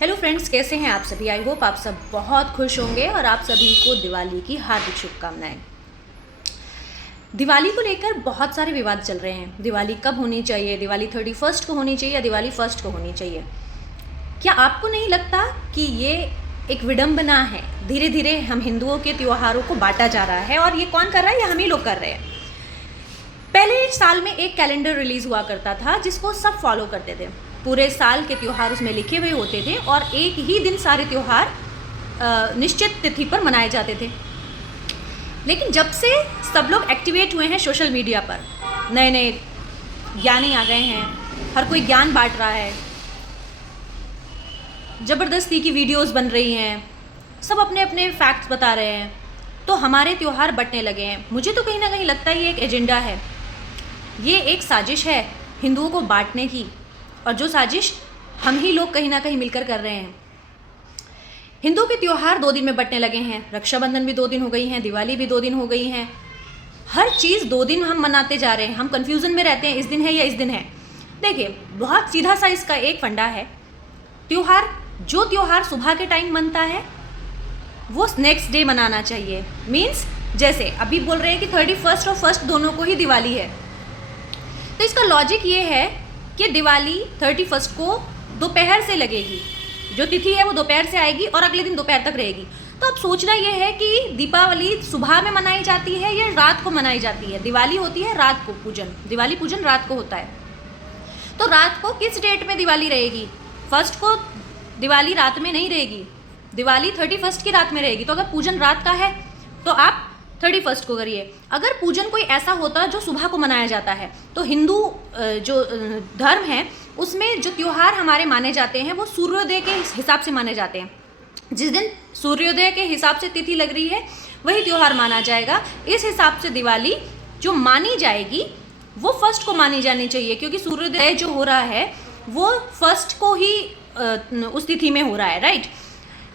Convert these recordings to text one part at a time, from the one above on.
Hello friends, कैसे हैं आप सभी। आई होप आप सब बहुत खुश होंगे और आप सभी को दिवाली की हार्दिक शुभकामनाएं। दिवाली को लेकर बहुत सारे विवाद चल रहे हैं। दिवाली कब होनी चाहिए, दिवाली 31 को होनी चाहिए या दिवाली 1 को होनी चाहिए। क्या आपको नहीं लगता कि ये एक विडंबना है? धीरे धीरे हम हिंदुओं के त्योहारों को बांटा जा रहा है और ये कौन कर रहा है? ये हम ही लोग कर रहे हैं। पहले साल में एक कैलेंडर रिलीज़ हुआ करता था जिसको सब फॉलो करते थे। पूरे साल के त्यौहार उसमें लिखे हुए होते थे और एक ही दिन सारे त्यौहार निश्चित तिथि पर मनाए जाते थे। लेकिन जब से सब लोग एक्टिवेट हुए हैं सोशल मीडिया पर, नए नए ज्ञानी आ गए हैं, हर कोई ज्ञान बांट रहा है, ज़बरदस्ती की वीडियोस बन रही हैं, सब अपने अपने फैक्ट्स बता रहे हैं, तो हमारे त्यौहार बंटने लगे हैं। मुझे तो कहीं ना कहीं लगता है ये एक एजेंडा है, ये एक साजिश है हिंदुओं को बांटने की, और जो साजिश हम ही लोग कहीं ना कहीं मिलकर कर रहे हैं। हिंदू के त्यौहार 2 दिन में बंटने लगे हैं। रक्षाबंधन भी 2 दिन हो गई हैं, दिवाली भी 2 दिन हो गई हैं। हर चीज़ 2 दिन हम मनाते जा रहे हैं। हम कंफ्यूजन में रहते हैं, इस दिन है या इस दिन है। देखिए, बहुत सीधा सा इसका एक फंडा है। जो त्यौहार सुबह के टाइम बनता है वो नेक्स्ट डे मनाना चाहिए। मीन्स जैसे अभी बोल रहे हैं कि 31 और 1 दोनों को ही दिवाली है, तो इसका लॉजिक ये है कि दिवाली 31 को दोपहर से लगेगी, जो तिथि है वो दोपहर से आएगी और अगले दिन दोपहर तक रहेगी। तो अब सोचना ये है कि दीपावली सुबह में मनाई जाती है या रात को मनाई जाती है। दिवाली होती है रात को पूजन, दिवाली पूजन रात को होता है। तो रात को किस डेट में दिवाली रहेगी? 1 को दिवाली रात में नहीं रहेगी, दिवाली 31 की रात में रहेगी। तो अगर पूजन रात का है तो आप 31 को करिए। अगर पूजन कोई ऐसा होता जो सुबह को मनाया जाता है, तो हिंदू जो धर्म है उसमें जो त्यौहार हमारे माने जाते हैं वो सूर्योदय के हिसाब से माने जाते हैं। जिस दिन सूर्योदय के हिसाब से तिथि लग रही है वही त्यौहार माना जाएगा। इस हिसाब से दिवाली जो मानी जाएगी वो 1 को मानी जानी चाहिए, क्योंकि सूर्योदय जो हो रहा है वो 1 को ही उस तिथि में हो रहा है, राइट।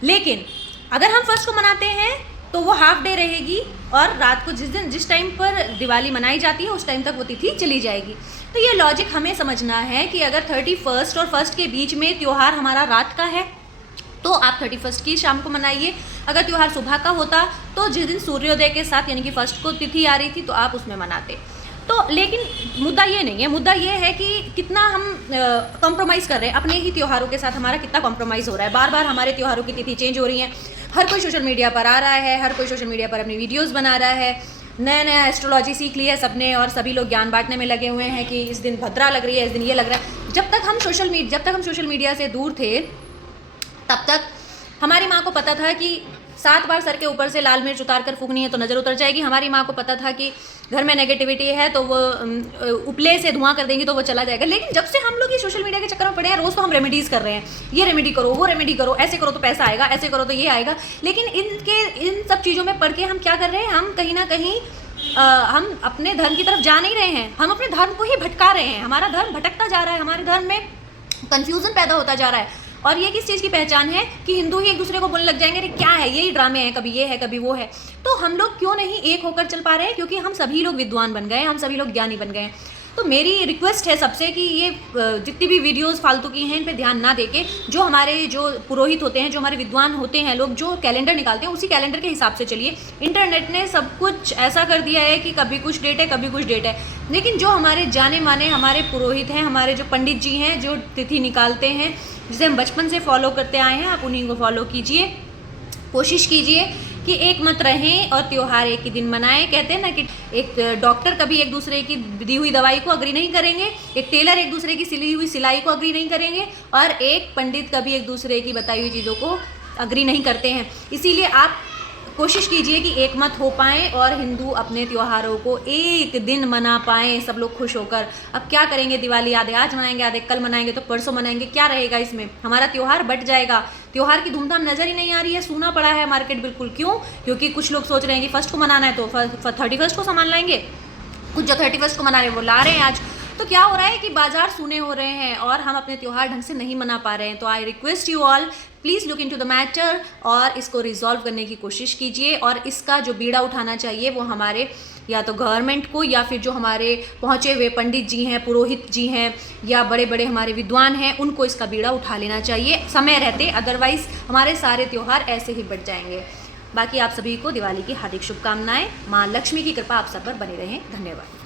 लेकिन अगर हम 1 को मनाते हैं तो वो हाफ डे रहेगी और रात को जिस टाइम पर दिवाली मनाई जाती है उस टाइम तक वो तिथि चली जाएगी। तो ये लॉजिक हमें समझना है कि अगर 31 और 1 के बीच में त्यौहार हमारा रात का है तो आप 31 की शाम को मनाइए। अगर त्यौहार सुबह का होता तो जिस दिन सूर्योदय के साथ यानी कि 1 को तिथि आ रही थी तो आप उसमें मनाते। तो लेकिन मुद्दा ये नहीं है, मुद्दा ये है कि कितना हम कॉम्प्रोमाइज़ कर रहे हैं अपने ही त्योहारों के साथ। हमारा कितना कॉम्प्रोमाइज़ हो रहा है, बार बार हमारे त्योहारों की तिथि चेंज हो रही हैं। हर कोई सोशल मीडिया पर आ रहा है, हर कोई सोशल मीडिया पर अपनी वीडियोस बना रहा है, नया नया एस्ट्रोलॉजी सीख ली है सबने और सभी लोग ज्ञान बांटने में लगे हुए हैं कि इस दिन भद्रा लग रही है, इस दिन ये लग रहा है। जब तक हम सोशल मीडिया से दूर थे तब तक हमारी माँ को पता था कि 7 बार सर के ऊपर से लाल मिर्च उतार कर फूकनी है तो नज़र उतर जाएगी। हमारी माँ को पता था कि घर में नेगेटिविटी है तो वो उपले से धुआं कर देंगी तो वो चला जाएगा। लेकिन जब से हम लोग ये सोशल मीडिया के चक्कर में पड़े हैं, रोज़ तो हम रेमेडीज़ कर रहे हैं, ये रेमेडी करो, वो रेमेडी करो, ऐसे करो तो पैसा आएगा, ऐसे करो तो ये आएगा। लेकिन इन सब चीज़ों में पढ़ के हम क्या कर रहे हैं? हम कहीं ना कहीं हम अपने धर्म की तरफ जा नहीं रहे हैं, हम अपने धर्म को ही भटका रहे हैं। हमारा धर्म भटकता जा रहा है, हमारे धर्म में कन्फ्यूज़न पैदा होता जा रहा है। और ये किस चीज़ की पहचान है कि हिंदू ही एक दूसरे को बोलने लग जाएंगे अरे क्या है, यही ड्रामे हैं, कभी ये है कभी वो है। तो हम लोग क्यों नहीं एक होकर चल पा रहे हैं? क्योंकि हम सभी लोग विद्वान बन गए, हम सभी लोग ज्ञानी बन गए। तो मेरी रिक्वेस्ट है सबसे कि ये जितनी भी वीडियोस फालतू की हैं इन पे ध्यान ना देके जो हमारे जो पुरोहित होते हैं, जो हमारे विद्वान होते हैं लोग, जो कैलेंडर निकालते हैं उसी कैलेंडर के हिसाब से चलिए। इंटरनेट ने सब कुछ ऐसा कर दिया है कि कभी कुछ डेट है कभी कुछ डेट है, लेकिन जो हमारे जाने माने हमारे पुरोहित हैं, हमारे जो पंडित जी हैं जो तिथि निकालते हैं, जिसे हम बचपन से फॉलो करते आए हैं, आप उन्हीं को फॉलो कीजिए। कोशिश कीजिए कि एक मत रहें और त्यौहार एक ही दिन मनाएं। कहते हैं ना कि एक डॉक्टर कभी एक दूसरे की दी हुई दवाई को अग्री नहीं करेंगे, एक टेलर एक दूसरे की सिली हुई सिलाई को अग्री नहीं करेंगे, और एक पंडित कभी एक दूसरे की बताई हुई चीज़ों को अग्री नहीं करते हैं। इसीलिए आप कोशिश कीजिए कि एक मत हो पाएँ और हिंदू अपने त्योहारों को एक दिन मना पाएँ, सब लोग खुश होकर। अब क्या करेंगे? दिवाली आधे आज मनाएंगे, आधे कल मनाएंगे, तो परसों मनाएंगे, क्या रहेगा इसमें? हमारा त्यौहार बट जाएगा। त्यौहार की धूमधाम नज़र ही नहीं आ रही है, सूना पड़ा है मार्केट बिल्कुल। क्यों? क्योंकि कुछ लोग सोच रहे हैं कि 1 को मनाना है तो 31 को सामान लाएंगे, कुछ जो 31 को मना रहे हैं वो ला रहे हैं आज। तो क्या हो रहा है कि बाजार सूने हो रहे हैं और हम अपने त्यौहार ढंग से नहीं मना पा रहे हैं। तो I request you all, please look into the matter और इसको रिजॉल्व करने की कोशिश कीजिए। और इसका जो बीड़ा उठाना चाहिए वो हमारे या तो गवर्नमेंट को या फिर जो हमारे पहुँचे हुए पंडित जी हैं, पुरोहित जी हैं या बड़े बड़े हमारे विद्वान हैं, उनको इसका बीड़ा उठा लेना चाहिए समय रहते, अदरवाइज़ हमारे सारे त्यौहार ऐसे ही बढ़ जाएंगे। बाकी आप सभी को दिवाली की हार्दिक शुभकामनाएं। माँ लक्ष्मी की कृपा आप सब पर बनी रहे। धन्यवाद।